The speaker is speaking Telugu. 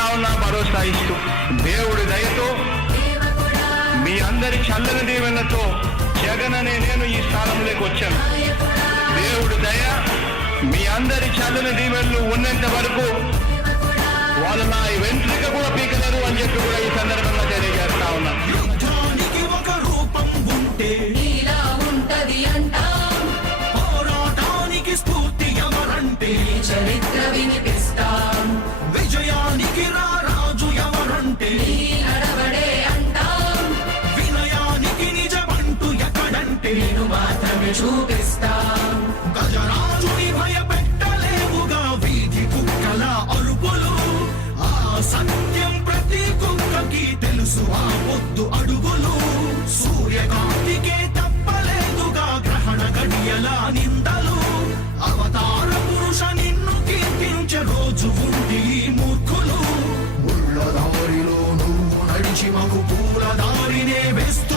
తెలియజేస్తా ఉన్నా భరోసా ఇస్తూ దేవుడి దయతో మీ అందరి చల్లని దీవెనతో జగన్ అనే నేను ఈ స్థానంలోకి వచ్చాను. దేవుడి దయ మీ అందరి చల్లని దీవెనలు ఉన్నంత వరకు వాళ్ళు నా వెంట్రుక కూడా పీకలేరు అని చెప్పి కూడా ఈ సందర్భంగా తెలియజేస్తా ఉన్నాను. యుద్ధానికి ఒక రూపం ఉంటే నీలా ఉంటది అంటాం, పోరాటానికి స్ఫూర్తి ఎవరంటే చరిత్ర వినిపిస్తాం, విజయానికి రాజు ఎవరంటే నడవడే అంటాం, వినయానికి నిజమంటూ ఎక్కడంటే నేను మాత్రమే చూపిస్తాం. గజరాజుని భయపెట్టలేవుగా వీధి కుక్కల అరుపులు, ఆ సత్యం ప్రతి కుక్కకి తెలుసు ఆ పొద్దు అడుగులు, సూర్యకాంతికే తప్పలేదుగా గ్రహణ గడియల నిందలు, అవతార పురుష నిన్ను కీర్తించే రోజు ఉంది మూర్ఖులు, ముళ్ళ దారిలో నువ్వు నడిచి మాకు పూల దారినే వేస్తూ